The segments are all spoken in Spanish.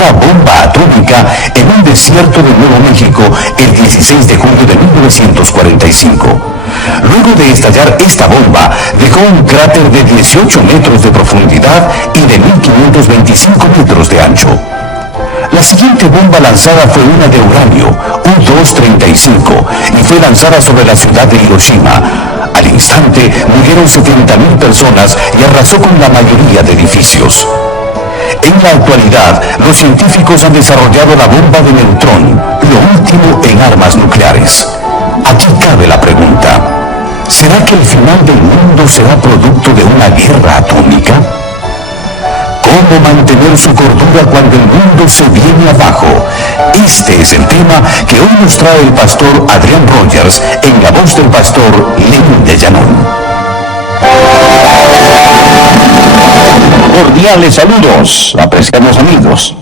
primera bomba atómica en un desierto de Nuevo México el 16 de julio de 1945. Luego de estallar esta bomba, dejó un cráter de 18 metros de profundidad y de 1525 metros de ancho. La siguiente bomba lanzada fue una de uranio, U-235, y fue lanzada sobre la ciudad de Hiroshima. Al instante murieron 70.000 personas y arrasó con la mayoría de edificios. En la actualidad, los científicos han desarrollado la bomba de neutrón, lo último en armas nucleares. Aquí cabe la pregunta: ¿será que el final del mundo será producto de una guerra atómica? ¿Cómo mantener su cordura cuando el mundo se viene abajo? Este es el tema que hoy nos trae el pastor Adrián Rogers en la voz del pastor Lenín de Llanón. Cordiales saludos, apreciados amigos.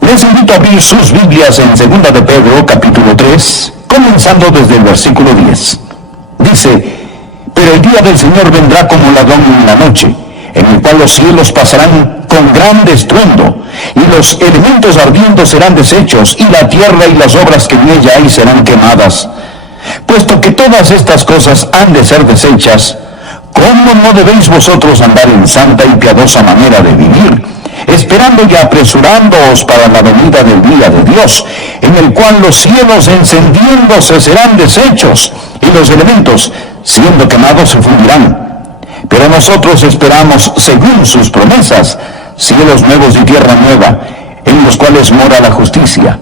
Les invito a abrir sus Biblias en 2 de Pedro, capítulo 3, comenzando desde el versículo 10. Dice: pero el día del Señor vendrá como ladrón en la noche, en el cual los cielos pasarán con gran estruendo, y los elementos ardiendo serán deshechos, y la tierra y las obras que en ella hay serán quemadas. Puesto que todas estas cosas han de ser deshechas, ¿cómo no debéis vosotros andar en santa y piadosa manera de vivir, esperando y apresurándoos para la venida del día de Dios, en el cual los cielos encendiéndose serán deshechos, y los elementos siendo quemados se fundirán? Pero nosotros esperamos, según sus promesas, cielos nuevos y tierra nueva, en los cuales mora la justicia.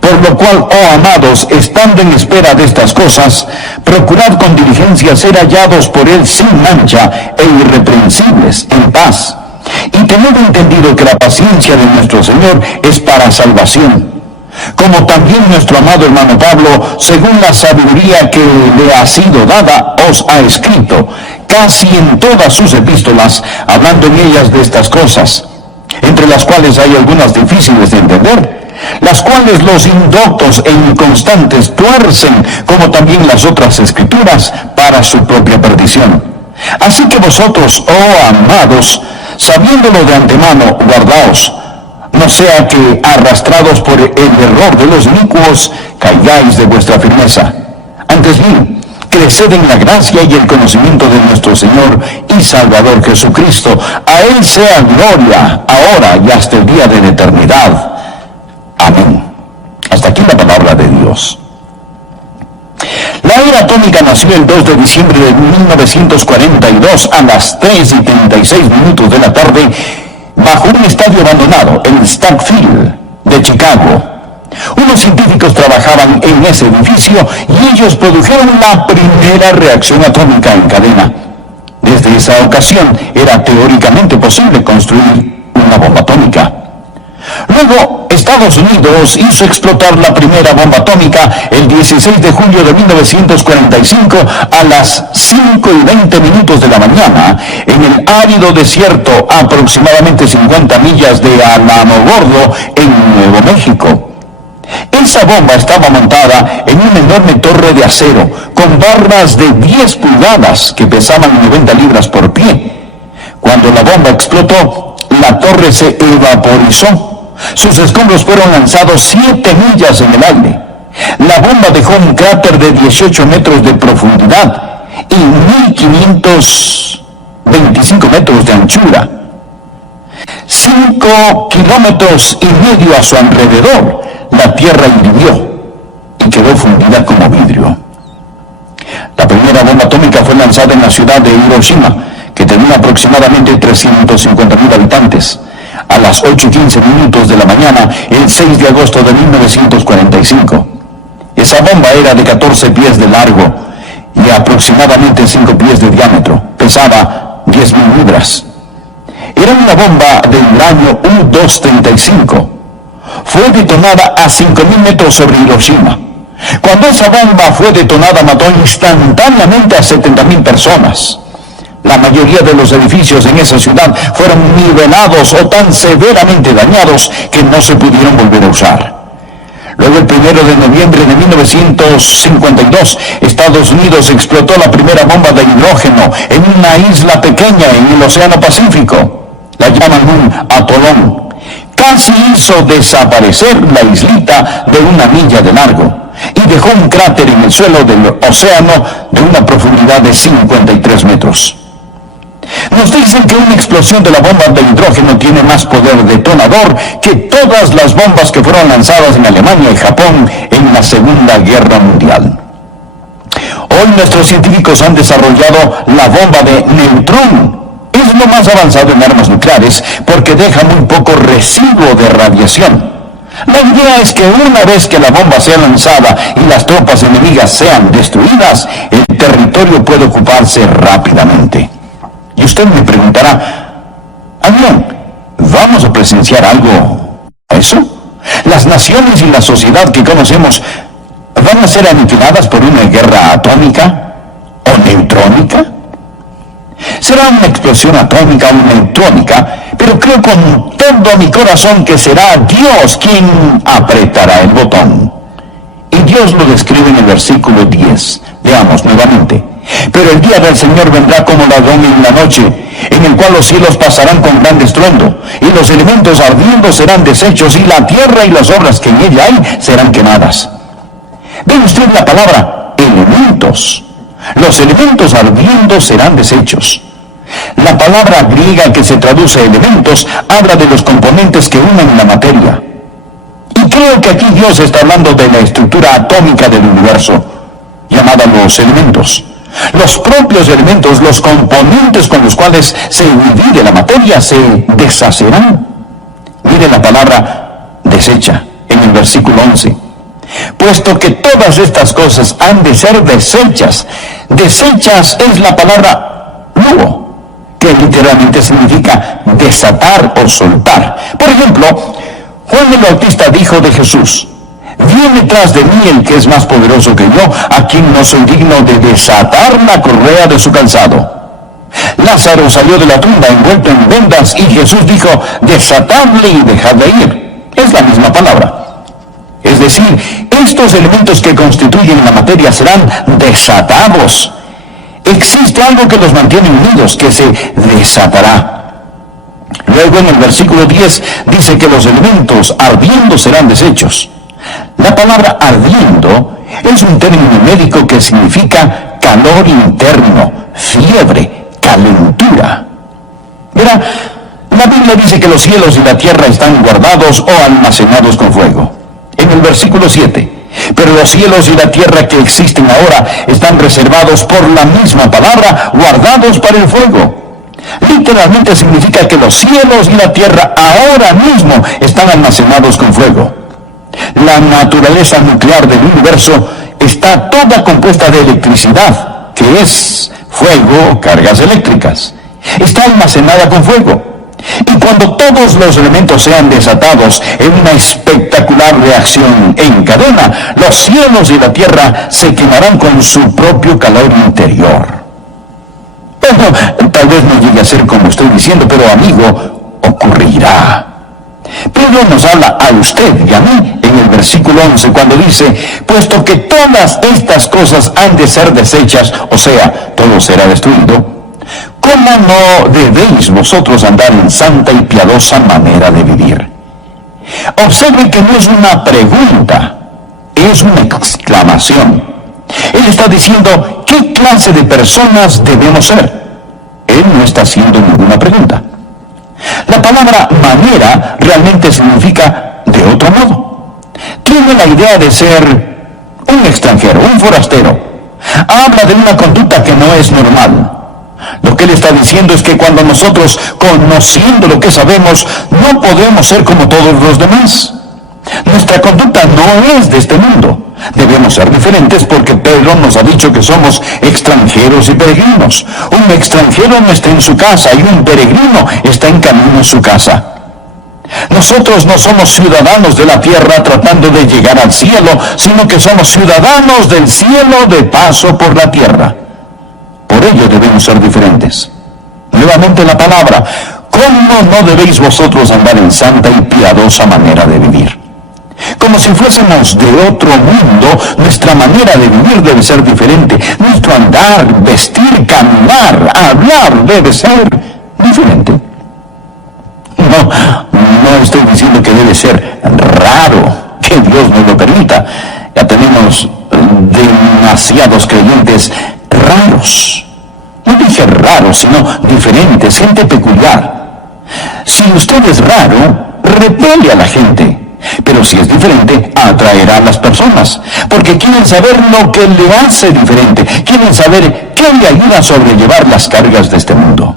Por lo cual, oh amados, estando en espera de estas cosas, procurad con diligencia ser hallados por él sin mancha e irreprensibles, en paz. Y tened entendido que la paciencia de nuestro Señor es para salvación. Como también nuestro amado hermano Pablo, según la sabiduría que le ha sido dada, os ha escrito, casi en todas sus epístolas, hablando en ellas de estas cosas, entre las cuales hay algunas difíciles de entender, las cuales los indoctos e inconstantes tuercen, como también las otras escrituras, para su propia perdición. Así que vosotros, oh amados, sabiéndolo de antemano, guardaos, no sea que, arrastrados por el error de los inicuos, caigáis de vuestra firmeza. Antes bien, creced en la gracia y el conocimiento de nuestro Señor y Salvador Jesucristo. A Él sea gloria, ahora y hasta el día de la eternidad. Amén. Hasta aquí la palabra de Dios. La era atómica nació el 2 de diciembre de 1942 a las 3:36 de la tarde bajo un estadio abandonado, el Starkfield de Chicago. Unos científicos trabajaban en ese edificio y ellos produjeron la primera reacción atómica en cadena. Desde esa ocasión era teóricamente posible construir una bomba atómica. Luego, Estados Unidos hizo explotar la primera bomba atómica el 16 de julio de 1945 a las 5:20 de la mañana en el árido desierto aproximadamente 50 millas de Alamogordo, en Nuevo México. Esa bomba estaba montada en una enorme torre de acero con barras de 10 pulgadas que pesaban 90 libras por pie. Cuando la bomba explotó, la torre se evaporizó. Sus escombros fueron lanzados 7 millas en el aire. La bomba dejó un cráter de 18 metros de profundidad y 1.525 metros de anchura. 5,5 kilómetros a su alrededor, la tierra hirvió y quedó fundida como vidrio. La primera bomba atómica fue lanzada en la ciudad de Hiroshima, que tenía aproximadamente 350.000 habitantes, a las 8:15 de la mañana, el 6 de agosto de 1945. Esa bomba era de 14 pies de largo y aproximadamente 5 pies de diámetro. Pesaba 10.000 libras. Era una bomba del año U-235. Fue detonada a 5.000 metros sobre Hiroshima. Cuando esa bomba fue detonada, mató instantáneamente a 70.000 personas. La mayoría de los edificios en esa ciudad fueron nivelados o tan severamente dañados que no se pudieron volver a usar. Luego, el 1 de noviembre de 1952, Estados Unidos explotó la primera bomba de hidrógeno en una isla pequeña en el Océano Pacífico. La llaman un atolón. casi hizo desaparecer la islita de 1 milla de largo y dejó un cráter en el suelo del océano de una profundidad de 53 metros. Nos dicen que una explosión de la bomba de hidrógeno tiene más poder detonador que todas las bombas que fueron lanzadas en Alemania y Japón en la Segunda Guerra Mundial. Hoy nuestros científicos han desarrollado la bomba de neutrón. Es lo más avanzado en armas nucleares porque deja muy poco residuo de radiación. La idea es que una vez que la bomba sea lanzada y las tropas enemigas sean destruidas, el territorio puede ocuparse rápidamente. Y usted me preguntará, Adrián, ¿vamos a presenciar algo a eso? ¿Las naciones y la sociedad que conocemos van a ser aniquiladas por una guerra atómica o neutrónica? Será una explosión atómica o neutrónica, pero creo con todo mi corazón que será Dios quien apretará el botón. Y Dios lo describe en el versículo 10. Veamos nuevamente. Pero el día del Señor vendrá como ladrón en la noche, en el cual los cielos pasarán con gran estruendo, y los elementos ardiendo serán deshechos, y la tierra y las obras que en ella hay serán quemadas. Ve usted la palabra elementos. Los elementos ardiendo serán deshechos. La palabra griega que se traduce elementos habla de los componentes que unen la materia. Y creo que aquí Dios está hablando de la estructura atómica del universo, llamada los elementos. Los propios elementos, los componentes con los cuales se divide la materia, se deshacerán. Mire la palabra desecha en el versículo 11. Puesto que todas estas cosas han de ser desechas. Desechas es la palabra lugo, que literalmente significa desatar o soltar. Por ejemplo, Juan el Bautista dijo de Jesús: viene tras de mí el que es más poderoso que yo, a quien no soy digno de desatar la correa de su calzado. Lázaro salió de la tumba envuelto en vendas y Jesús dijo: desatadle y dejadle ir. Es la misma palabra. Es decir, estos elementos que constituyen la materia serán desatados. Existe algo que los mantiene unidos, que se desatará. Luego en el versículo 10 dice que los elementos ardiendo serán deshechos. La palabra ardiendo es un término médico que significa calor interno, fiebre, calentura. Verá, la Biblia dice que los cielos y la tierra están guardados o almacenados con fuego. En el versículo 7, pero los cielos y la tierra que existen ahora están reservados por la misma palabra, guardados para el fuego. Literalmente significa que los cielos y la tierra ahora mismo están almacenados con fuego. La naturaleza nuclear del universo está toda compuesta de electricidad, que es fuego, cargas eléctricas. Está almacenada con fuego. Y cuando todos los elementos sean desatados en una espectacular reacción en cadena, los cielos y la tierra se quemarán con su propio calor interior. Bueno, tal vez no llegue a ser como estoy diciendo, pero amigo, ocurrirá. Pedro nos habla a usted y a mí en el versículo 11 cuando dice: puesto que todas estas cosas han de ser deshechas, o sea, todo será destruido, ¿cómo no debéis vosotros andar en santa y piadosa manera de vivir? Observe que no es una pregunta, es una exclamación. Él está diciendo, ¿qué clase de personas debemos ser? Él no está haciendo ninguna pregunta. La palabra manera realmente significa de otro modo. Tiene la idea de ser un extranjero, un forastero. Habla de una conducta que no es normal. Lo que él está diciendo es que cuando nosotros, conociendo lo que sabemos, no podemos ser como todos los demás. Nuestra conducta no es de este mundo. Debemos ser diferentes porque Pedro nos ha dicho que somos extranjeros y peregrinos. Un extranjero no está en su casa y un peregrino está en camino a su casa. Nosotros no somos ciudadanos de la tierra tratando de llegar al cielo, sino que somos ciudadanos del cielo de paso por la tierra. Por ello debemos ser diferentes. Nuevamente la palabra: ¿cómo no debéis vosotros andar en santa y piadosa manera de vivir? Como si fuésemos de otro mundo, nuestra manera de vivir debe ser diferente. Nuestro andar, vestir, caminar, hablar debe ser diferente. No estoy diciendo debe ser raro, que Dios no lo permita. Ya tenemos demasiados creyentes raros. No dije raros, sino diferentes, gente peculiar. Si usted es raro, repele a la gente. Pero si es diferente, atraerá a las personas, porque quieren saber lo que le hace diferente, quieren saber qué le ayuda a sobrellevar las cargas de este mundo.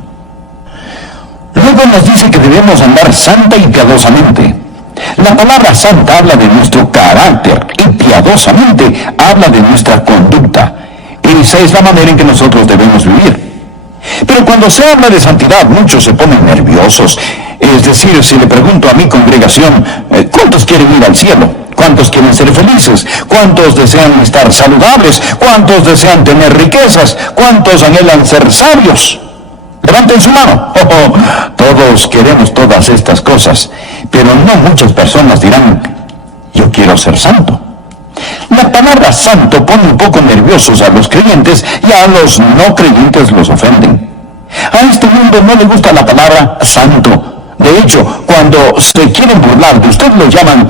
Luego nos dice que debemos andar santa y piadosamente. La palabra santa habla de nuestro carácter y piadosamente habla de nuestra conducta. Esa es la manera en que nosotros debemos vivir. Pero cuando se habla de santidad, muchos se ponen nerviosos. Es decir, si le pregunto a mi congregación, ¿cuántos quieren ir al cielo? ¿Cuántos quieren ser felices? ¿Cuántos desean estar saludables? ¿Cuántos desean tener riquezas? ¿Cuántos anhelan ser sabios? Levanten su mano. Todos queremos todas estas cosas, pero no muchas personas dirán, yo quiero ser santo. La palabra santo pone un poco nerviosos a los creyentes y a los no creyentes los ofenden. A este mundo no le gusta la palabra santo. De hecho, cuando se quieren burlar de usted lo llaman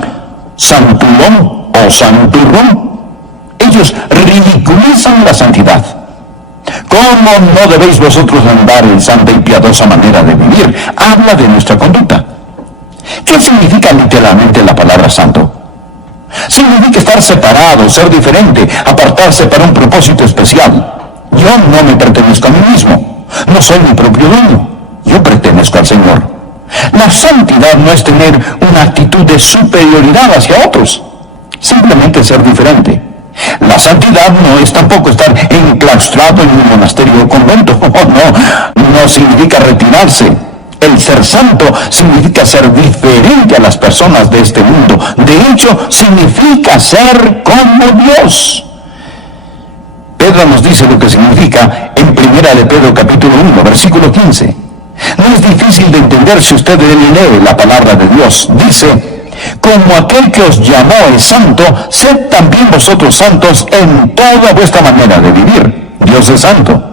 santulón o santurrón. Ellos ridiculizan la santidad. ¿Cómo no debéis vosotros andar en santa y piadosa manera de vivir? Habla de nuestra conducta. ¿Qué significa literalmente la palabra santo? Significa estar separado, ser diferente, apartarse para un propósito especial. Yo no me pertenezco a mí mismo. No soy mi propio dueño. Yo pertenezco al Señor. La santidad no es tener una actitud de superioridad hacia otros. Simplemente ser diferente. La santidad no es tampoco estar enclaustrado en un monasterio o convento. No significa retirarse. El ser santo significa ser diferente a las personas de este mundo. De hecho, significa ser como Dios. Pedro nos dice lo que significa en 1 de Pedro capítulo 1, versículo 15. No es difícil de entender si usted lee la palabra de Dios. Dice, como aquel que os llamó es santo, sed también vosotros santos en toda vuestra manera de vivir. Dios es santo.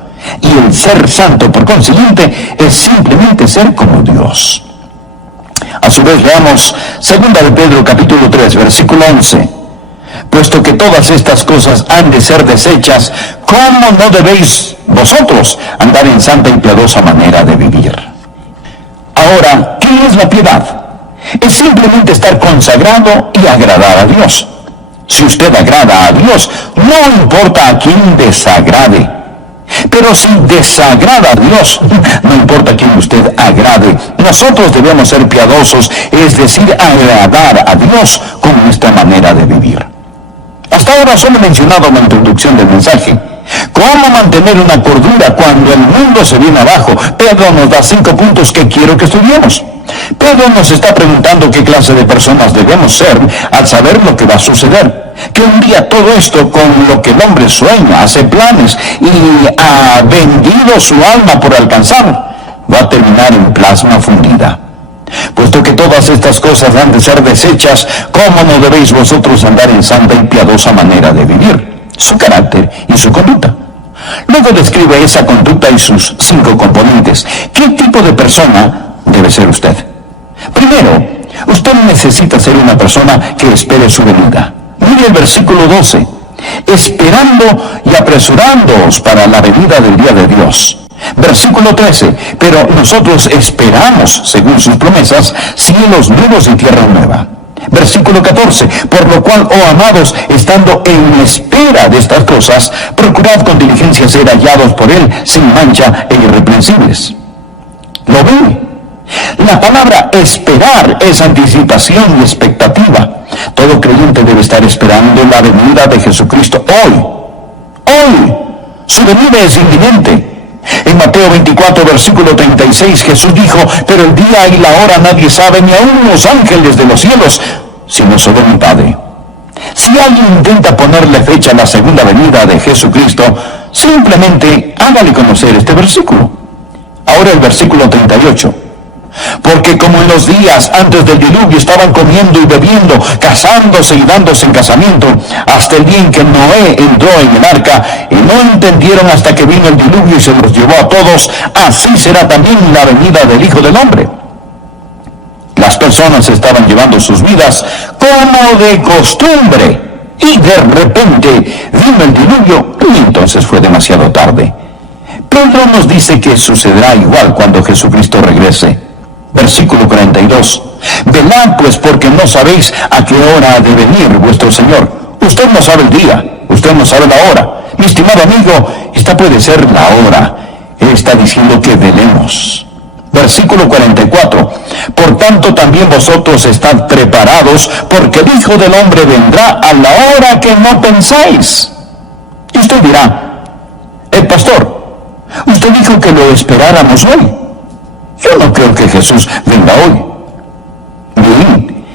Y el ser santo, por consiguiente, es simplemente ser como Dios. A su vez, leamos 2 de Pedro capítulo 3, versículo 11. Puesto que todas estas cosas han de ser deshechas, ¿cómo no debéis vosotros andar en santa y piadosa manera de vivir? Ahora, ¿qué es la piedad? Es simplemente estar consagrado y agradar a Dios. Si usted agrada a Dios, no importa a quién desagrade. Pero si desagrada a Dios, no importa a quién usted agrade, nosotros debemos ser piadosos, es decir, agradar a Dios con nuestra manera de vivir. Hasta ahora solo he mencionado en la introducción del mensaje cómo mantener una cordura cuando el mundo se viene abajo. Pedro nos da 5 puntos que quiero que estudiemos. Pedro nos está preguntando qué clase de personas debemos ser al saber lo que va a suceder. Que un día todo esto con lo que el hombre sueña, hace planes y ha vendido su alma por alcanzar, va a terminar en plasma fundida. Puesto que todas estas cosas han de ser deshechas, ¿cómo no debéis vosotros andar en santa y piadosa manera de vivir? Su carácter y su conducta. Luego describe esa conducta y sus 5 componentes. ¿Qué tipo de persona debe ser usted? Primero, usted necesita ser una persona que espere su venida. Mire el versículo 12. Esperando y apresurándoos para la venida del día de Dios. Versículo 13. Pero nosotros esperamos, según sus promesas, cielos nuevos y tierra nueva. Versículo 14. Por lo cual, oh amados, estando en espera de estas cosas, procurad con diligencia ser hallados por Él sin mancha e irreprensibles. ¿Lo ven? La palabra esperar es anticipación y expectativa. Todo creyente debe estar esperando la venida de Jesucristo hoy. Hoy. Su venida es inminente. En Mateo 24, versículo 36, Jesús dijo, pero el día y la hora nadie sabe, ni aun los ángeles de los cielos, sino solo mi Padre. Si alguien intenta ponerle fecha a la segunda venida de Jesucristo, simplemente hágale conocer este versículo. Ahora el versículo 38. Porque como en los días antes del diluvio estaban comiendo y bebiendo, casándose y dándose en casamiento, hasta el día en que Noé entró en el arca, y no entendieron hasta que vino el diluvio y se los llevó a todos, así será también la venida del Hijo del Hombre. Las personas estaban llevando sus vidas como de costumbre, y de repente vino el diluvio y entonces fue demasiado tarde. Pedro nos dice que sucederá igual cuando Jesucristo regrese. Versículo 42. Velad pues, porque no sabéis a qué hora ha de venir vuestro Señor. Usted no sabe el día, usted no sabe la hora. Mi estimado amigo, esta puede ser la hora. Él está diciendo que velemos. Versículo 44. Por tanto también vosotros estad preparados, porque el Hijo del Hombre vendrá a la hora que no pensáis. Y usted dirá, pastor, usted dijo que lo esperáramos hoy. Yo no creo que Jesús venga hoy. Bien,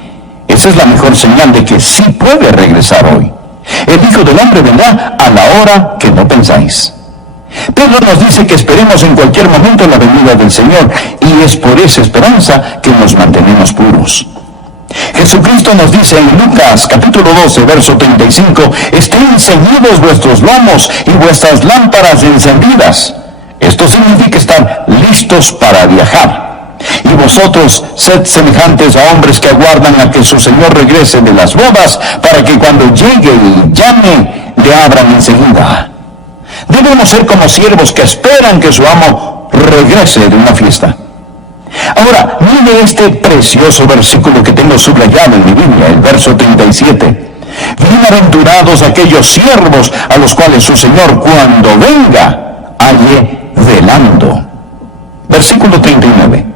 esa es la mejor señal de que sí puede regresar hoy. El Hijo del Hombre vendrá a la hora que no pensáis. Pedro nos dice que esperemos en cualquier momento la venida del Señor, y es por esa esperanza que nos mantenemos puros. Jesucristo nos dice en Lucas capítulo 12, verso 35, estén ceñidos vuestros lomos y vuestras lámparas encendidas. Esto significa estar listos para viajar. Y vosotros sed semejantes a hombres que aguardan a que su Señor regrese de las bodas, para que cuando llegue y llame, le abran enseguida. Debemos ser como siervos que esperan que su amo regrese de una fiesta. Ahora, mire este precioso versículo que tengo subrayado en mi Biblia, el verso 37. Bienaventurados aquellos siervos a los cuales su Señor, cuando venga, halle velando. Versículo 39.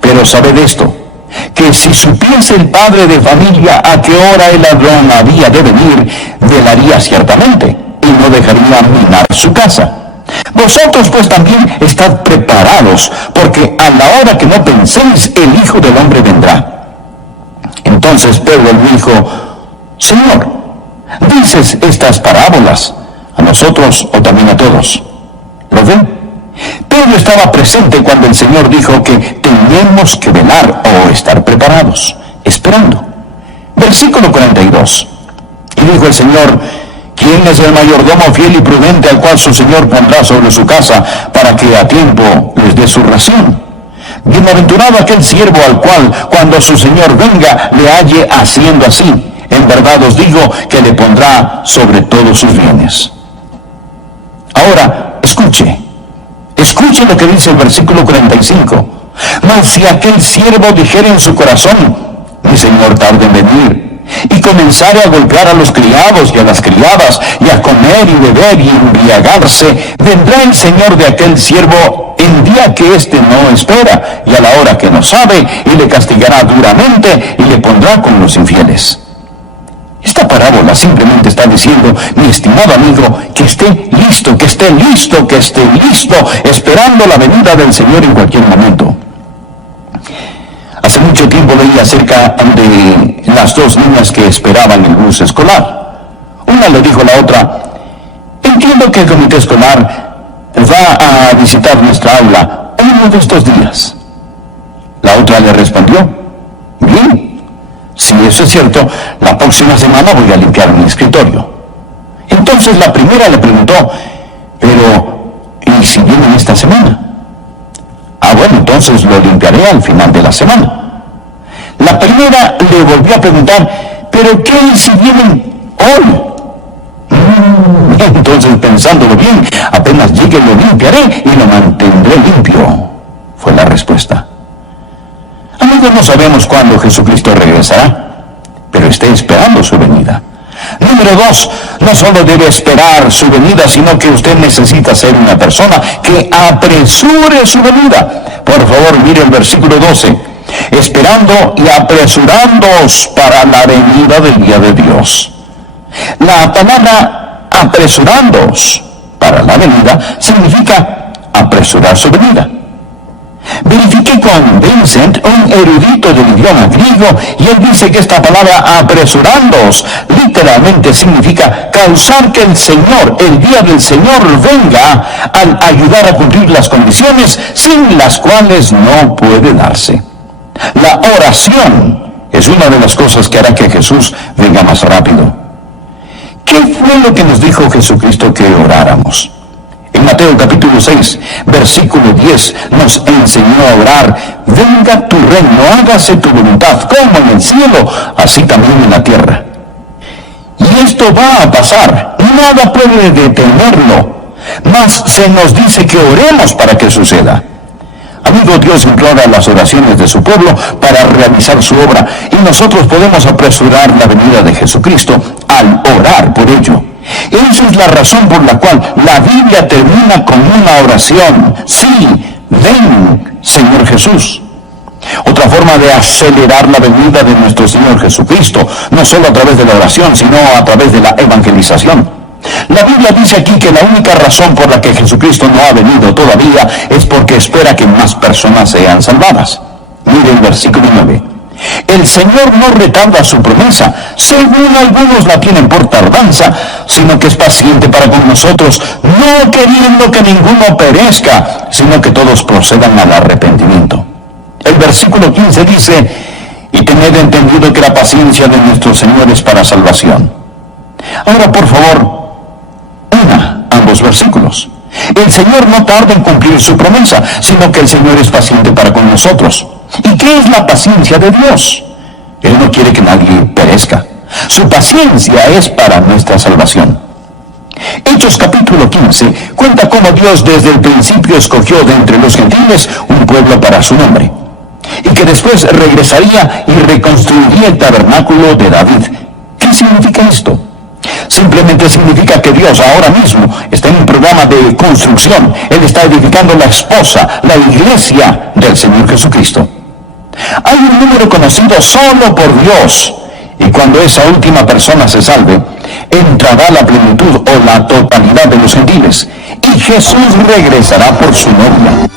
Pero sabed esto, que si supiese el padre de familia a qué hora el ladrón había de venir, velaría ciertamente, y no dejaría minar su casa. Vosotros pues también estad preparados, porque a la hora que no penséis, el Hijo del Hombre vendrá. Entonces Pedro le dijo, Señor, ¿dices estas parábolas a nosotros o también a todos? ¿Lo ven? Pedro estaba presente cuando el Señor dijo que tenemos que velar o estar preparados, esperando. Versículo 42. Y dijo el Señor, ¿quién es el mayordomo fiel y prudente al cual su Señor pondrá sobre su casa para que a tiempo les dé su ración? Bienaventurado aquel siervo al cual, cuando su Señor venga, le halle haciendo así. En verdad os digo que le pondrá sobre todos sus bienes. Ahora, escuche lo que dice el versículo 45. Mas si aquel siervo dijera en su corazón, mi Señor tarde en venir, y comenzare a golpear a los criados y a las criadas, y a comer y beber y embriagarse, vendrá el Señor de aquel siervo en día que éste no espera, y a la hora que no sabe, y le castigará duramente, y le pondrá con los infieles. Esta parábola simplemente está diciendo, mi estimado amigo, que esté listo, que esté listo, que esté listo, esperando la venida del Señor en cualquier momento. Hace mucho tiempo leí acerca de las dos niñas que esperaban el bus escolar. Una le dijo a la otra, entiendo que el comité escolar va a visitar nuestra aula uno de estos días. La otra le respondió, bien, si eso es cierto, la próxima semana voy a limpiar mi escritorio. Entonces la primera le preguntó, pero ¿y si vienen esta semana? Ah, bueno, entonces lo limpiaré al final de la semana. La primera le volvió a preguntar, ¿pero qué si vienen hoy? Entonces, pensándolo bien, apenas llegue lo limpiaré y lo mantendré limpio, fue la respuesta. Amigos, no sabemos cuándo Jesucristo regresará, pero esté esperando su venida. Número 2, no solo debe esperar su venida, sino que usted necesita ser una persona que apresure su venida. Por favor, mire el versículo 12. Esperando y apresurándoos para la venida del día de Dios. La palabra apresurándoos para la venida significa apresurar su venida. Verifiqué con Vincent, un erudito del idioma griego, y él dice que esta palabra apresurándoos literalmente significa causar que el Señor, el día del Señor, venga al ayudar a cumplir las condiciones sin las cuales no puede darse. La oración es una de las cosas que hará que Jesús venga más rápido. ¿Qué fue lo que nos dijo Jesucristo que oráramos? En Mateo capítulo 6, versículo 10, nos enseñó a orar: venga tu reino, hágase tu voluntad, como en el cielo, así también en la tierra. Y esto va a pasar, nada puede detenerlo, mas se nos dice que oremos para que suceda. Amigo, Dios implora las oraciones de su pueblo para realizar su obra, y nosotros podemos apresurar la venida de Jesucristo al orar por ello. Esa es la razón por la cual la Biblia termina con una oración: sí, ven, Señor Jesús. Otra forma de acelerar la venida de nuestro Señor Jesucristo, no solo a través de la oración, sino a través de la evangelización. La Biblia dice aquí que la única razón por la que Jesucristo no ha venido todavía es porque espera que más personas sean salvadas. Mire el versículo 9. El Señor no retarda su promesa, según algunos la tienen por tardanza, sino que es paciente para con nosotros, no queriendo que ninguno perezca, sino que todos procedan al arrepentimiento. El versículo 15 dice: y tened entendido que la paciencia de nuestro Señor es para salvación. Ahora, por favor, ambos versículos. El Señor no tarda en cumplir su promesa, sino que el Señor es paciente para con nosotros. ¿Y qué es la paciencia de Dios? Él no quiere que nadie perezca. Su paciencia es para nuestra salvación. Hechos capítulo 15 cuenta cómo Dios desde el principio escogió de entre los gentiles un pueblo para su nombre, y que después regresaría y reconstruiría el tabernáculo de David. ¿Qué significa esto? Simplemente significa que Dios ahora mismo está en un programa de construcción. Él está edificando la esposa, la iglesia del Señor Jesucristo. Hay un número conocido solo por Dios, y cuando esa última persona se salve, entrará la plenitud o la totalidad de los gentiles, y Jesús regresará por su novia.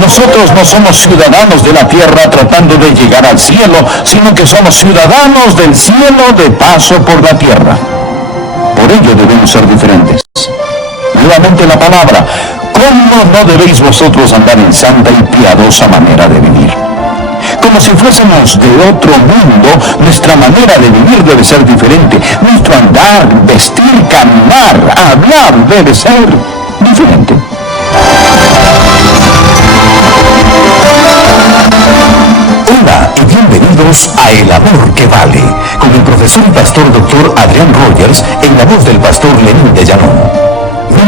Nosotros no somos ciudadanos de la tierra tratando de llegar al cielo, sino que somos ciudadanos del cielo de paso por la tierra. Por ello debemos ser diferentes. Nuevamente la palabra: ¿cómo no debéis vosotros andar en santa y piadosa manera de vivir? Como si fuésemos de otro mundo, nuestra manera de vivir debe ser diferente. Nuestro andar, vestir, caminar, hablar debe ser diferente. Hola y bienvenidos a El Amor que Vale, con el profesor y pastor Dr. Adrián Rogers, en la voz del pastor Lenín de Llanón.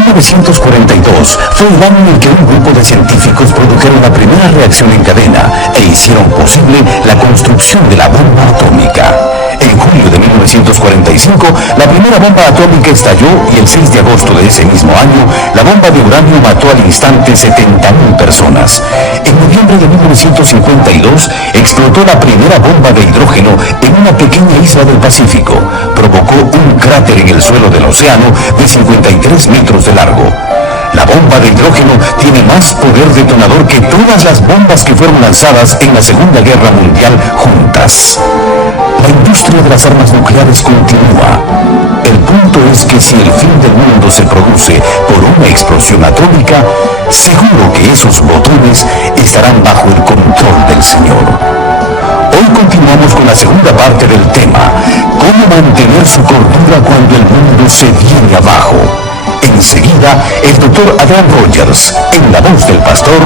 1942 fue el año en que un grupo de científicos produjeron la primera reacción en cadena e hicieron posible la construcción de la bomba atómica. En julio de 1945, la primera bomba atómica estalló y el 6 de agosto de ese mismo año, la bomba de uranio mató al instante 70.000 personas. En noviembre de 1952, explotó la primera bomba de hidrógeno en una pequeña isla del Pacífico. Provocó un cráter en el suelo del océano de 53 metros de largo. La bomba de hidrógeno tiene más poder detonador que todas las bombas que fueron lanzadas en la Segunda Guerra Mundial juntas. La industria de las armas nucleares continúa. El punto es que si el fin del mundo se produce por una explosión atómica, seguro que esos botones estarán bajo el control del Señor. Hoy continuamos con la segunda parte del tema: cómo mantener su cordura cuando el mundo se viene abajo. Enseguida, el doctor Adrián Rogers, en la voz del pastor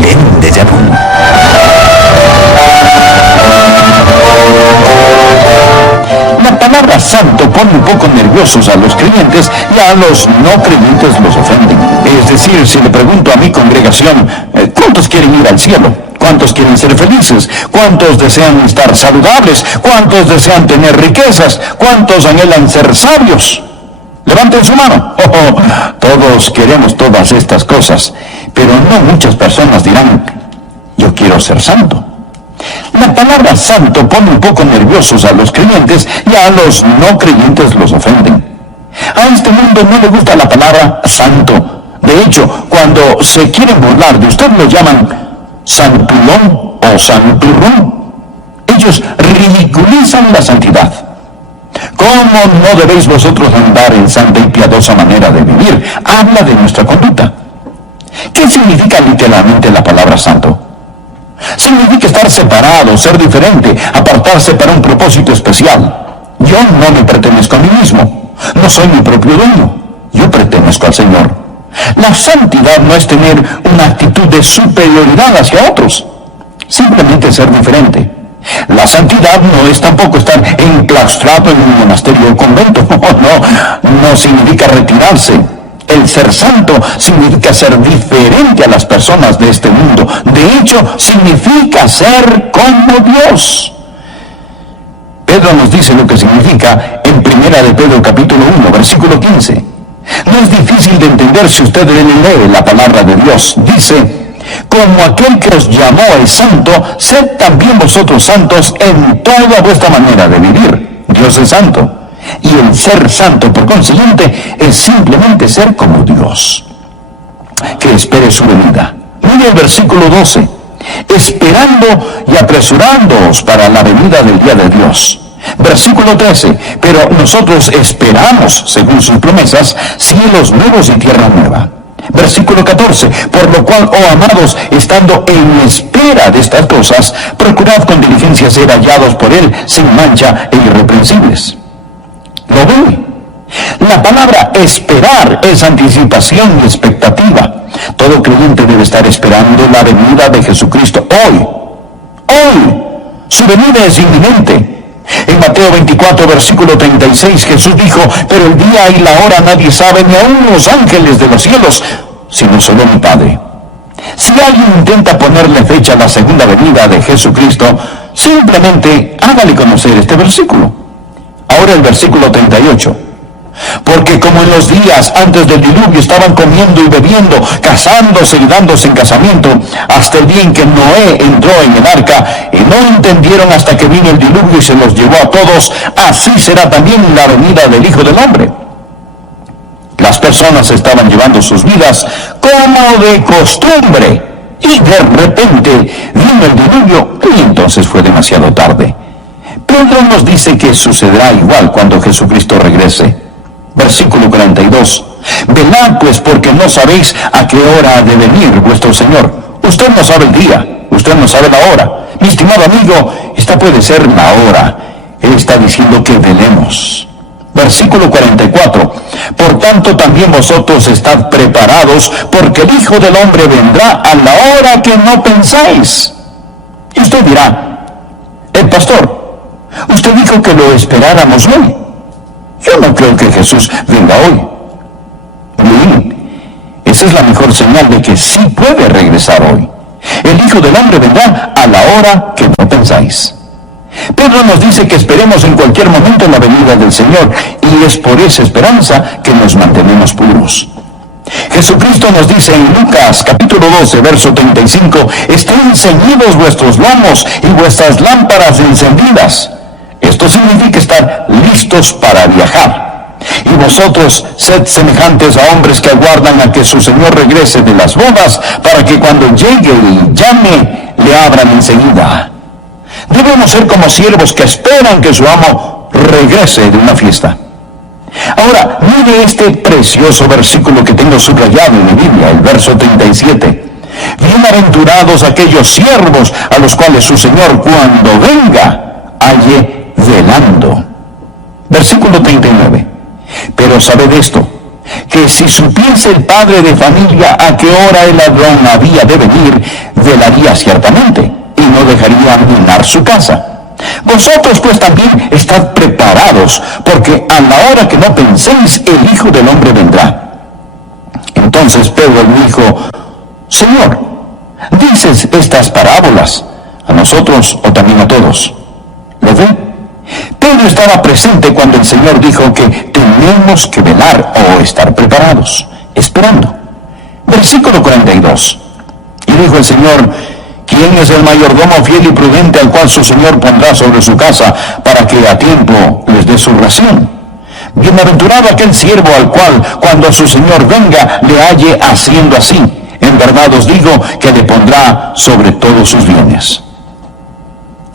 Lenín de Llanón. La palabra santo pone un poco nerviosos a los creyentes y a los no creyentes los ofenden. Es decir, si le pregunto a mi congregación: ¿cuántos quieren ir al cielo? ¿Cuántos quieren ser felices? ¿Cuántos desean estar saludables? ¿Cuántos desean tener riquezas? ¿Cuántos anhelan ser sabios? Levanten su mano. Todos queremos todas estas cosas, pero no muchas personas dirán: yo quiero ser santo. La palabra santo pone un poco nerviosos a los creyentes y a los no creyentes los ofenden. A este mundo no le gusta la palabra santo. De hecho, cuando se quieren burlar de usted, lo llaman santulón o santurrón. Ellos ridiculizan la santidad. ¿Cómo no debéis vosotros andar en santa y piadosa manera de vivir? Habla de nuestra conducta. ¿Qué significa literalmente la palabra santo? Significa estar separado, ser diferente, apartarse para un propósito especial. Yo no me pertenezco a mí mismo. No soy mi propio dueño. Yo pertenezco al Señor. La santidad no es tener una actitud de superioridad hacia otros. Simplemente ser diferente. La santidad no es tampoco estar enclaustrado en un monasterio o convento. No significa retirarse. El ser santo significa ser diferente a las personas de este mundo. De hecho, significa ser como Dios. Pedro nos dice lo que significa en 1 de Pedro capítulo 1, versículo 15. No es difícil de entender si usted lee la palabra de Dios. Dice: como aquel que os llamó es santo, sed también vosotros santos en toda vuestra manera de vivir. Dios es santo. Y el ser santo, por consiguiente, es simplemente ser como Dios. Que espere su venida. Mire el versículo 12. Esperando y apresurándoos para la venida del día de Dios. Versículo 13. Pero nosotros esperamos, según sus promesas, cielos nuevos y tierra nueva. Versículo 14. Por lo cual, oh amados, estando en espera de estas cosas, procurad con diligencia ser hallados por Él sin mancha e irreprensibles. ¿Lo ve? La palabra esperar es anticipación y expectativa. Todo creyente debe estar esperando la venida de Jesucristo hoy. Hoy. Su venida es inminente. En Mateo 24, versículo 36, Jesús dijo: pero el día y la hora nadie sabe, ni aun los ángeles de los cielos, sino solo mi Padre. Si alguien intenta ponerle fecha a la segunda venida de Jesucristo, simplemente hágale conocer este versículo. Ahora el versículo 38. Porque como en los días antes del diluvio estaban comiendo y bebiendo, casándose y dándose en casamiento, hasta el día en que Noé entró en el arca, y no entendieron hasta que vino el diluvio y se los llevó a todos, así será también la venida del Hijo del Hombre. Las personas estaban llevando sus vidas como de costumbre, y de repente vino el diluvio, y entonces fue demasiado tarde. Pedro nos dice que sucederá igual cuando Jesucristo regrese. Versículo 42. Velad pues, porque no sabéis a qué hora ha de venir vuestro Señor. Usted no sabe el día, usted no sabe la hora. Mi estimado amigo, esta puede ser la hora. Él está diciendo que velemos. Versículo 44. Por tanto también vosotros estad preparados, porque el Hijo del Hombre vendrá a la hora que no pensáis. Y usted dirá: el pastor, usted dijo que lo esperáramos hoy. Yo no creo que Jesús venga hoy. Bien, esa es la mejor señal de que sí puede regresar hoy. El Hijo del Hombre vendrá a la hora que no pensáis. Pedro nos dice que esperemos en cualquier momento la venida del Señor, y es por esa esperanza que nos mantenemos puros. Jesucristo nos dice en Lucas capítulo 12, verso 35, estén ceñidos vuestros lomos y vuestras lámparas encendidas. Esto significa estar listos para viajar. Y vosotros sed semejantes a hombres que aguardan a que su Señor regrese de las bodas, para que cuando llegue y llame, le abran enseguida. Debemos ser como siervos que esperan que su amo regrese de una fiesta. Ahora, mire este precioso versículo que tengo subrayado en mi Biblia, el verso 37. Bienaventurados aquellos siervos a los cuales su Señor, cuando venga, halle velando. Versículo 39. Pero sabed esto, que si supiese el padre de familia a qué hora el ladrón había de venir, velaría ciertamente, y no dejaría minar su casa. Vosotros pues también estad preparados, porque a la hora que no penséis, el Hijo del Hombre vendrá. Entonces Pedro le dijo: Señor, ¿dices estas parábolas a nosotros o también a todos? ¿Lo ve? Pedro estaba presente cuando el Señor dijo que tenemos que velar o estar preparados, esperando. Versículo 42. Y dijo el Señor: ¿quién es el mayordomo fiel y prudente al cual su Señor pondrá sobre su casa para que a tiempo les dé su ración? Bienaventurado aquel siervo al cual, cuando su Señor venga, le halle haciendo así. En verdad os digo que le pondrá sobre todos sus bienes.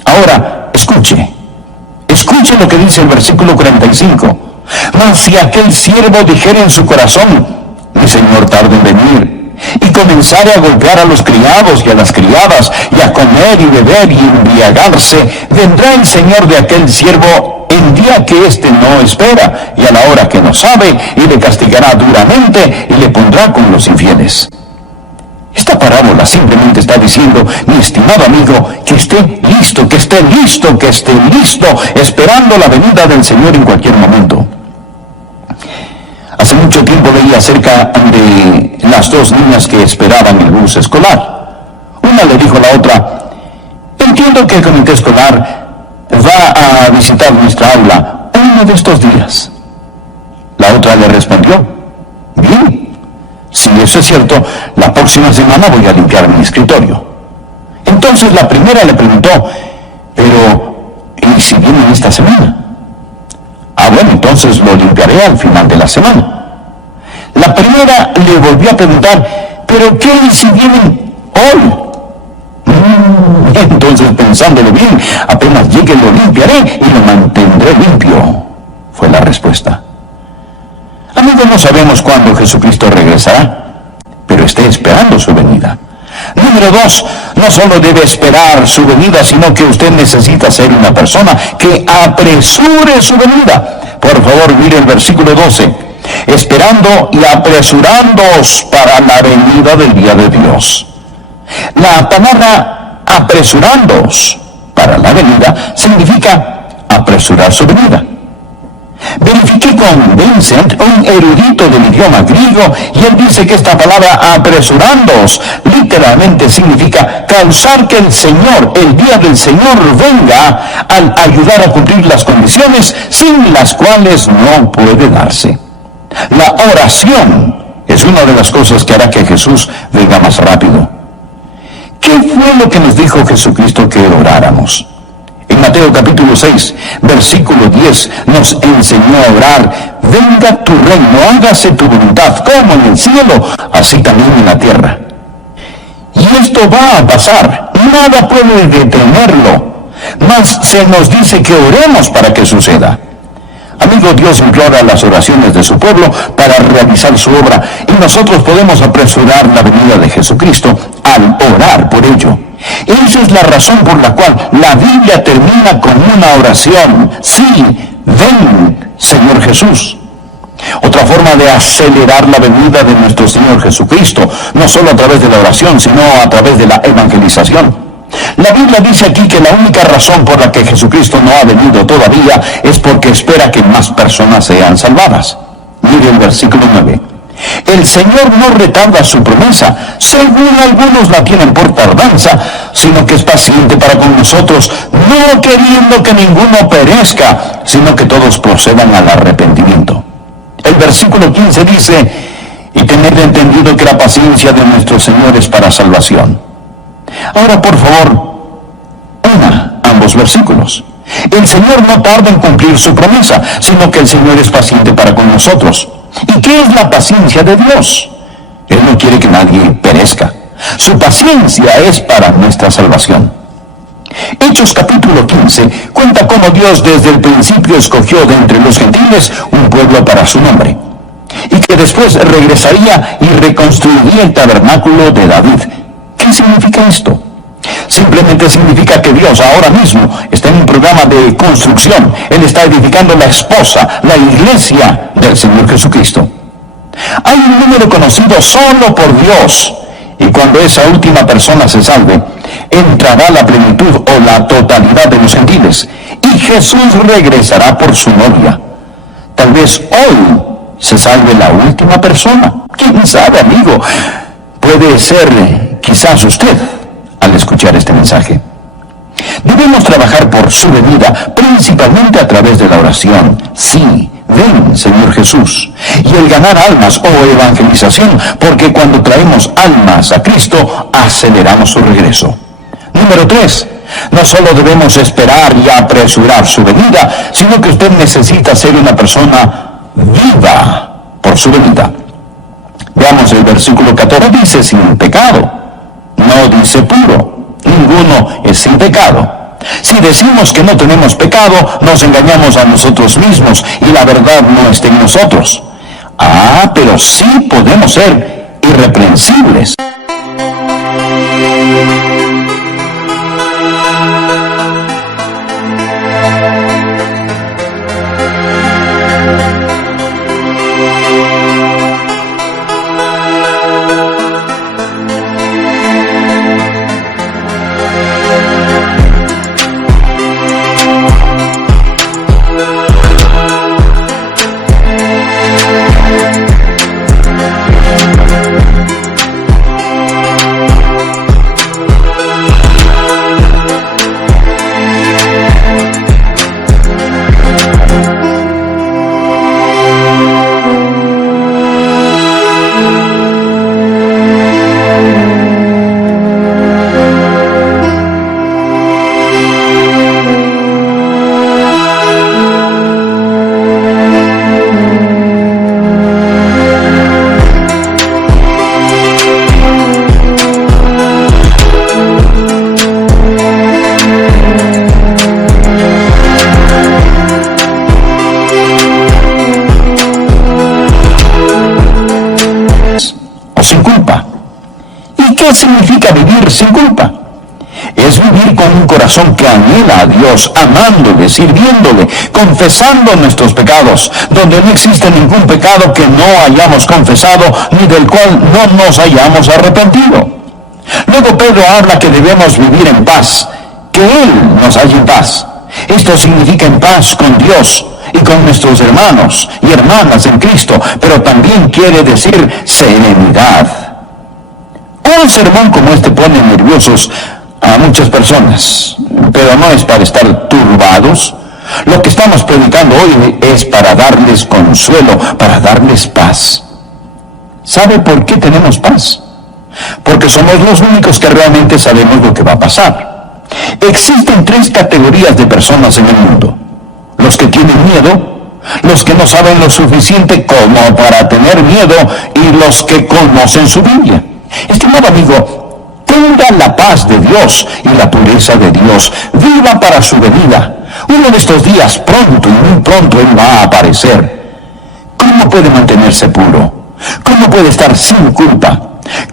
Ahora, Escuche lo que dice el versículo 45. Mas si aquel siervo dijera en su corazón, mi señor tarda en venir, y comenzare a golpear a los criados y a las criadas, y a comer y beber y embriagarse, vendrá el señor de aquel siervo en día que éste no espera, y a la hora que no sabe, y le castigará duramente, y le pondrá con los infieles. Esta parábola simplemente está diciendo, mi estimado amigo, que esté listo, esperando la venida del Señor en cualquier momento. Hace mucho tiempo leí acerca de las dos niñas que esperaban el bus escolar. Una le dijo a la otra, entiendo que el comité escolar va a visitar nuestra aula uno de estos días. La otra le respondió, bien. Si eso es cierto, la próxima semana voy a limpiar mi escritorio. Entonces la primera le preguntó, pero ¿y si vienen esta semana? Ah, bueno, entonces lo limpiaré al final de la semana. La primera le volvió a preguntar, ¿pero qué si vienen hoy? Entonces, pensándolo bien, apenas llegue lo limpiaré y lo mantendré limpio, fue la respuesta. Amigos, no sabemos cuándo Jesucristo regresará, pero esté esperando su venida. Número 2, no solo debe esperar su venida, sino que usted necesita ser una persona que apresure su venida. Por favor, mire el versículo 12. Esperando y apresurándoos para la venida del día de Dios. La palabra apresurándoos para la venida significa apresurar su venida. Verifiqué con Vincent, un erudito del idioma griego, y él dice que esta palabra apresurándoos literalmente significa causar que el Señor, el día del Señor, venga al ayudar a cumplir las condiciones sin las cuales no puede darse. La oración es una de las cosas que hará que Jesús venga más rápido. ¿Qué fue lo que nos dijo Jesucristo que oráramos? En Mateo capítulo 6, versículo 10, nos enseñó a orar, venga tu reino, hágase tu voluntad, como en el cielo, así también en la tierra. Y esto va a pasar, nada puede detenerlo, mas se nos dice que oremos para que suceda. Amigo, Dios implora las oraciones de su pueblo para realizar su obra, y nosotros podemos apresurar la venida de Jesucristo al orar por ello. Esa es la razón por la cual la Biblia termina con una oración. Sí, ven, Señor Jesús. Otra forma de acelerar la venida de nuestro Señor Jesucristo, no solo a través de la oración, sino a través de la evangelización. La Biblia dice aquí que la única razón por la que Jesucristo no ha venido todavía es porque espera que más personas sean salvadas. Mire el versículo 9. El Señor no retarda su promesa, según algunos la tienen por tardanza, sino que es paciente para con nosotros, no queriendo que ninguno perezca, sino que todos procedan al arrepentimiento. El versículo 15 dice, y tened entendido que la paciencia de nuestro Señor es para salvación. Ahora, por favor, una ambos versículos. El Señor no tarda en cumplir su promesa, sino que el Señor es paciente para con nosotros. ¿Y qué es la paciencia de Dios? Él no quiere que nadie perezca. Su paciencia es para nuestra salvación. Hechos capítulo 15 cuenta cómo Dios desde el principio escogió de entre los gentiles un pueblo para su nombre, y que después regresaría y reconstruiría el tabernáculo de David. ¿Qué significa esto? Simplemente significa que Dios ahora mismo está en un programa de construcción. Él está edificando la esposa, la iglesia del Señor Jesucristo. Hay un número conocido solo por Dios, y cuando esa última persona se salve, entrará la plenitud o la totalidad de los gentiles, y Jesús regresará por su novia. Tal vez hoy se salve la última persona. ¿Quién sabe, amigo? Puede ser quizás usted al escuchar este mensaje. Debemos trabajar por su venida, principalmente a través de la oración. Sí, ven, Señor Jesús. Y el ganar almas o evangelización, porque cuando traemos almas a Cristo, aceleramos su regreso. Número 3. No solo debemos esperar y apresurar su venida, sino que usted necesita ser una persona viva por su venida. Veamos el versículo 14. Dice sin pecado. No dice puro. Ninguno es sin pecado. Si decimos que no tenemos pecado, nos engañamos a nosotros mismos y la verdad no está en nosotros. Pero sí podemos ser irreprensibles. ¿Qué significa vivir sin culpa? Es vivir con un corazón que anhela a Dios, amándole, sirviéndole, confesando nuestros pecados, donde no existe ningún pecado que no hayamos confesado, ni del cual no nos hayamos arrepentido. Luego Pedro habla que debemos vivir en paz, que Él nos halle en paz. Esto significa en paz con Dios y con nuestros hermanos y hermanas en Cristo, pero también quiere decir serenidad. Un sermón como este pone nerviosos a muchas personas, pero no es para estar turbados. Lo que estamos predicando hoy es para darles consuelo, para darles paz. ¿Sabe por qué tenemos paz? Porque somos los únicos que realmente sabemos lo que va a pasar. Existen 3 categorías de personas en el mundo: los que tienen miedo, los que no saben lo suficiente como para tener miedo, y los que conocen su Biblia. Estimado amigo, tenga la paz de Dios y la pureza de Dios. Viva para su venida. Uno de estos días, pronto y muy pronto, Él va a aparecer. ¿Cómo puede mantenerse puro? ¿Cómo puede estar sin culpa?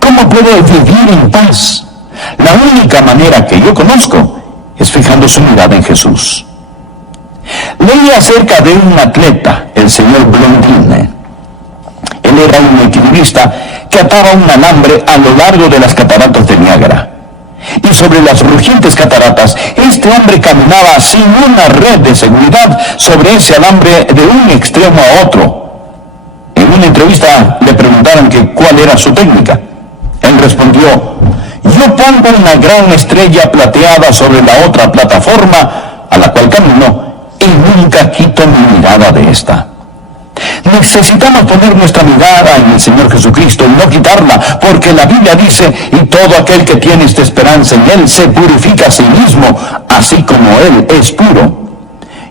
¿Cómo puede vivir en paz? La única manera que yo conozco es fijando su mirada en Jesús. Leí acerca de un atleta, el señor Blondin. Él era un equilibrista que ataba un alambre a lo largo de las cataratas de Niágara. Y sobre las rugientes cataratas, este hombre caminaba sin una red de seguridad sobre ese alambre de un extremo a otro. En una entrevista le preguntaron que cuál era su técnica. Él respondió: yo pongo una gran estrella plateada sobre la otra plataforma a la cual camino y nunca quito mi mirada de esta. Necesitamos poner nuestra mirada en el Señor Jesucristo y no quitarla, porque la Biblia dice: y todo aquel que tiene esta esperanza en Él se purifica a sí mismo, así como Él es puro.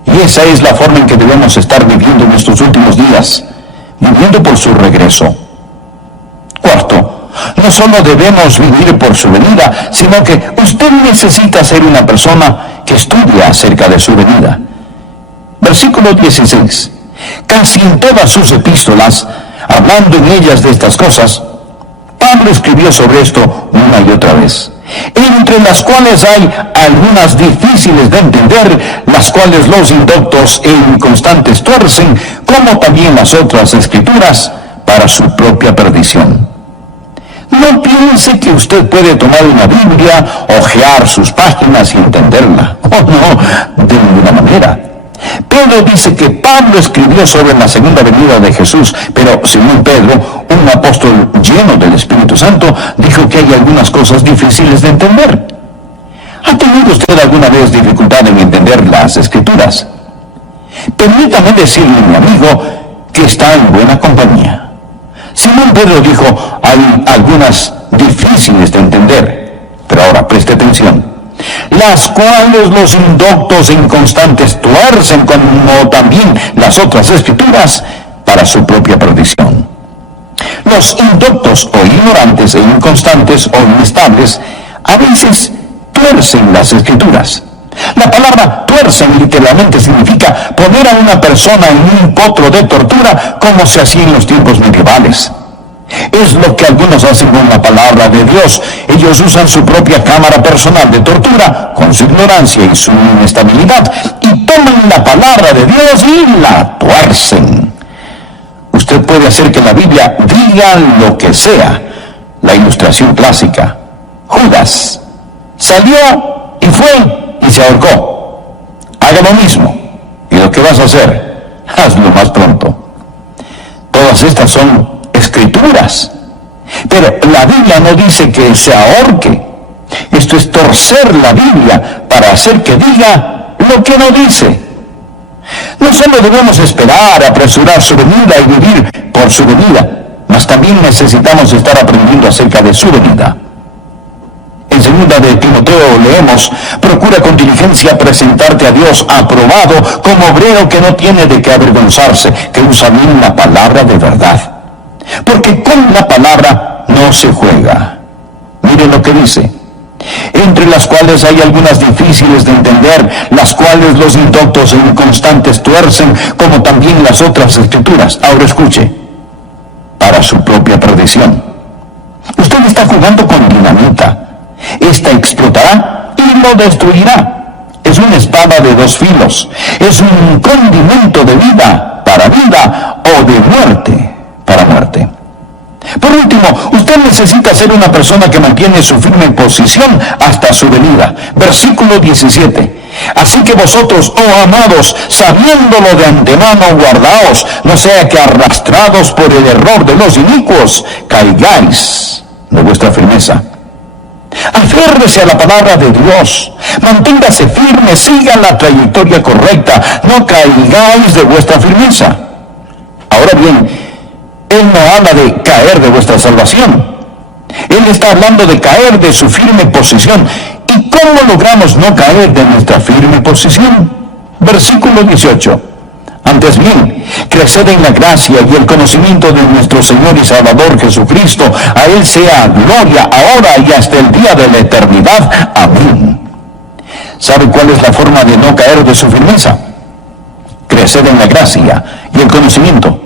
Y esa es la forma en que debemos estar viviendo en estos últimos días, viviendo por su regreso. Cuarto, no solo debemos vivir por su venida, sino que usted necesita ser una persona que estudia acerca de su venida. Versículo 16. Casi en todas sus epístolas, hablando en ellas de estas cosas, Pablo escribió sobre esto una y otra vez, entre las cuales hay algunas difíciles de entender, las cuales los indoctos e inconstantes tuercen, como también las otras escrituras, para su propia perdición. No piense que usted puede tomar una Biblia, hojear sus páginas y entenderla. Oh, no, de ninguna manera. Pedro dice que Pablo escribió sobre la segunda venida de Jesús, pero según Pedro, un apóstol lleno del Espíritu Santo, dijo que hay algunas cosas difíciles de entender. ¿Ha tenido usted alguna vez dificultad en entender las Escrituras? Permítame decirle, mi amigo, que está en buena compañía. Simón Pedro dijo: hay algunas difíciles de entender, pero ahora preste atención, las cuales los indoctos e inconstantes tuercen, como también las otras escrituras, para su propia perdición. Los indoctos o ignorantes e inconstantes o inestables a veces tuercen las escrituras. La palabra tuercen literalmente significa poner a una persona en un potro de tortura como se hacía en los tiempos medievales. Es lo que algunos hacen con la palabra de Dios. Ellos usan su propia cámara personal de tortura con su ignorancia y su inestabilidad y toman la palabra de Dios y la tuercen. Usted puede hacer que la Biblia diga lo que sea. La ilustración clásica. Judas salió y fue y se ahorcó. Haga lo mismo. Y lo que vas a hacer, hazlo más pronto. Todas estas son escrituras. Pero la Biblia no dice que se ahorque. Esto es torcer la Biblia para hacer que diga lo que no dice. No solo debemos esperar, apresurar su venida y vivir por su venida, mas también necesitamos estar aprendiendo acerca de su venida. En 2 de Timoteo leemos: procura con diligencia presentarte a Dios aprobado como obrero que no tiene de qué avergonzarse, que usa bien la palabra de verdad. Porque con la palabra no se juega. Mire lo que dice: entre las cuales hay algunas difíciles de entender, las cuales los indoctos e inconstantes tuercen, como también las otras escrituras. Ahora escuche: para su propia perdición. Usted está jugando con dinamita. Esta explotará y lo destruirá. Es una espada de dos filos. Es un condimento de vida para vida o de muerte para muerte. Por último, usted necesita ser una persona que mantiene su firme posición hasta su venida. Versículo 17. Así que vosotros, oh amados, sabiéndolo de antemano, guardaos, no sea que arrastrados por el error de los inicuos, caigáis de vuestra firmeza. Aférrese a la palabra de Dios, manténgase firme, siga la trayectoria correcta, no caigáis de vuestra firmeza. Ahora bien, Él no habla de caer de vuestra salvación. Él está hablando de caer de su firme posición. ¿Y cómo logramos no caer de nuestra firme posición? Versículo 18. Antes bien, creced en la gracia y el conocimiento de nuestro Señor y Salvador Jesucristo. A Él sea gloria ahora y hasta el día de la eternidad. Amén. ¿Sabe cuál es la forma de no caer de su firmeza? Creced en la gracia y el conocimiento.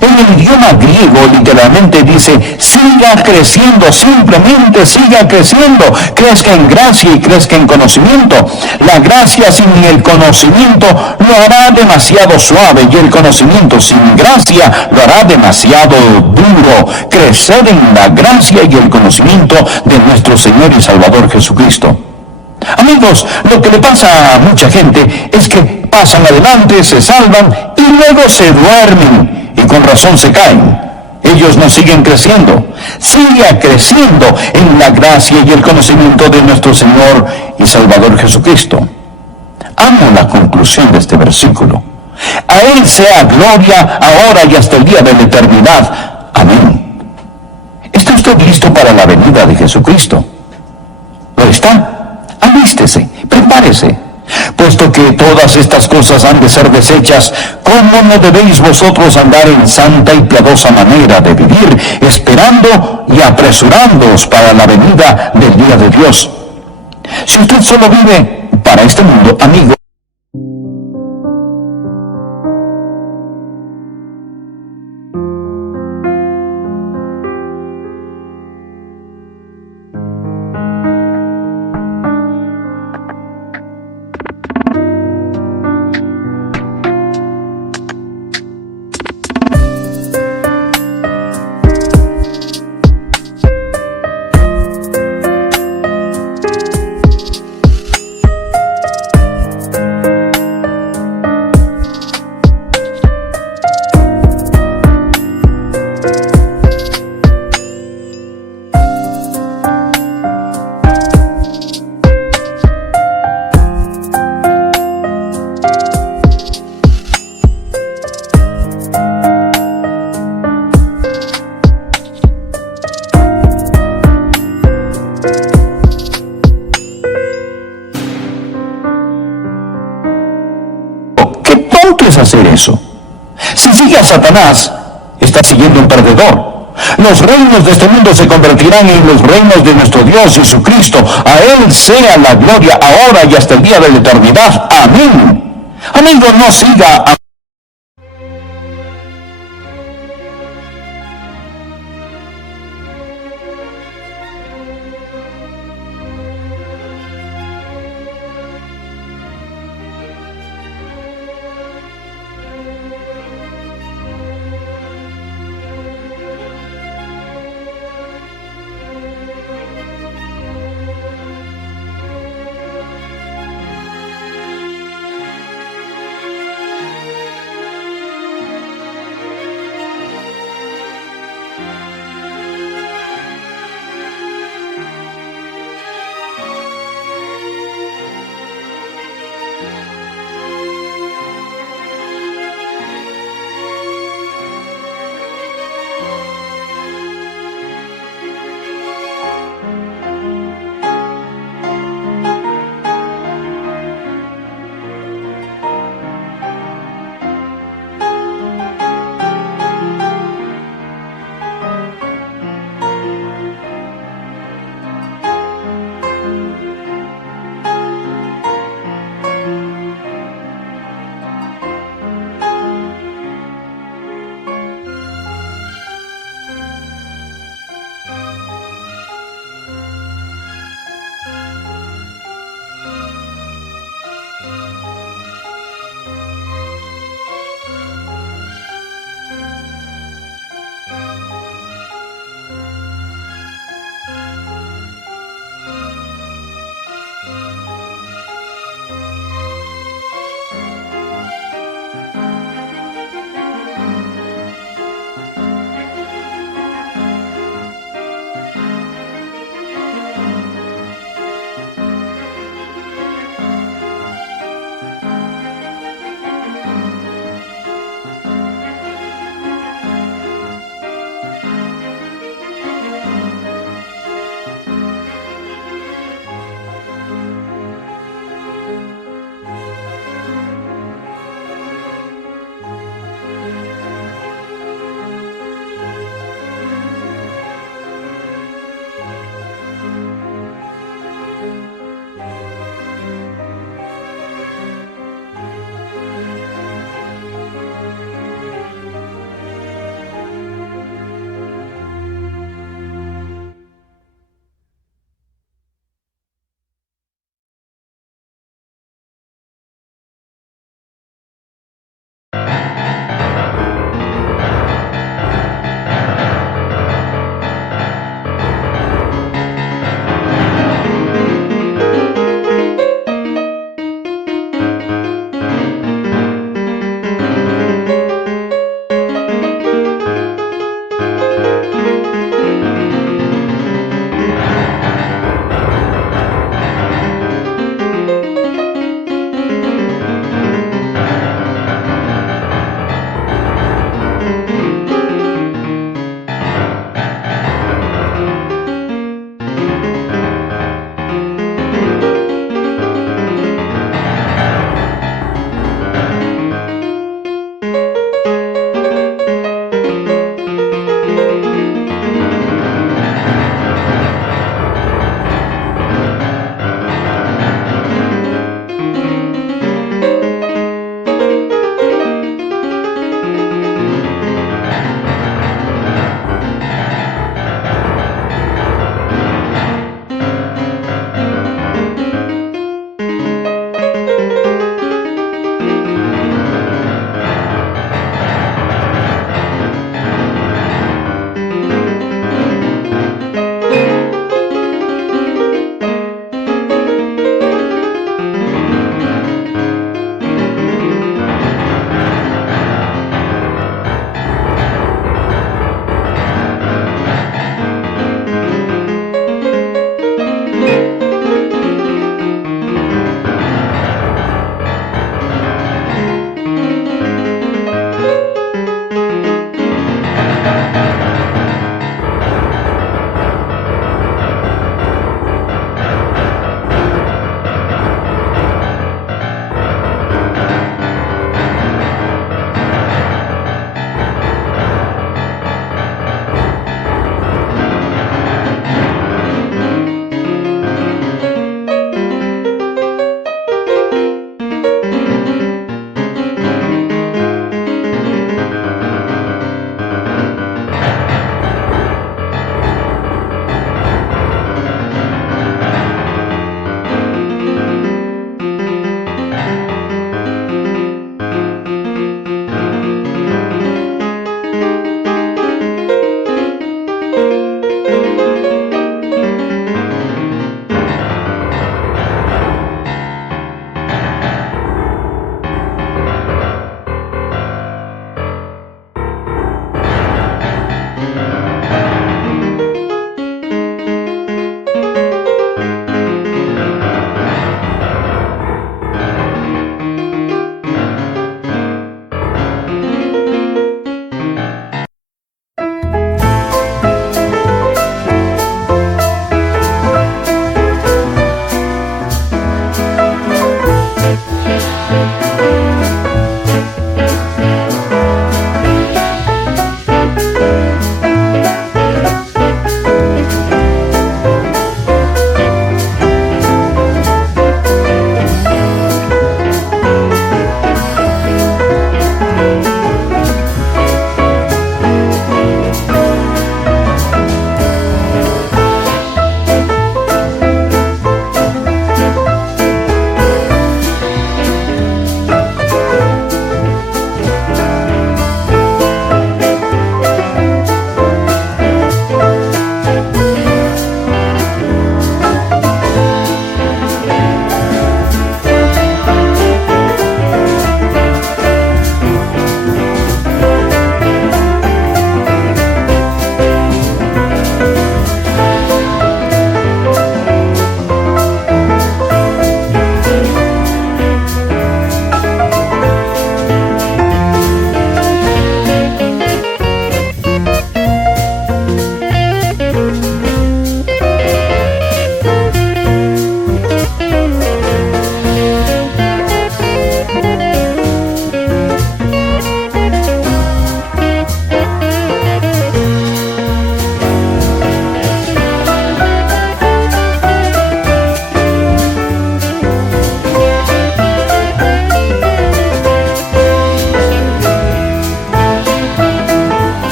En el idioma griego literalmente dice: siga creciendo, simplemente siga creciendo. Crezca en gracia y crezca en conocimiento. La gracia sin el conocimiento lo hará demasiado suave, y el conocimiento sin gracia lo hará demasiado duro. Crecer en la gracia y el conocimiento de nuestro Señor y Salvador Jesucristo. Amigos, lo que le pasa a mucha gente es que pasan adelante, se salvan y luego se duermen. Y con razón se caen. Ellos no siguen creciendo. Siga creciendo en la gracia y el conocimiento de nuestro Señor y Salvador Jesucristo. Amo la conclusión de este versículo. A Él sea gloria ahora y hasta el día de la eternidad. Amén. ¿Está usted listo para la venida de Jesucristo? ¿Lo está? Alístese, prepárese. Puesto que todas estas cosas han de ser deshechas, ¿cómo no debéis vosotros andar en santa y piadosa manera de vivir, esperando y apresurándoos para la venida del día de Dios? Si usted solo vive para este mundo, amigo, hacer eso. Si sigue a Satanás, está siguiendo un perdedor. Los reinos de este mundo se convertirán en los reinos de nuestro Dios Jesucristo. A Él sea la gloria ahora y hasta el día de la eternidad. Amén. Amigo, no siga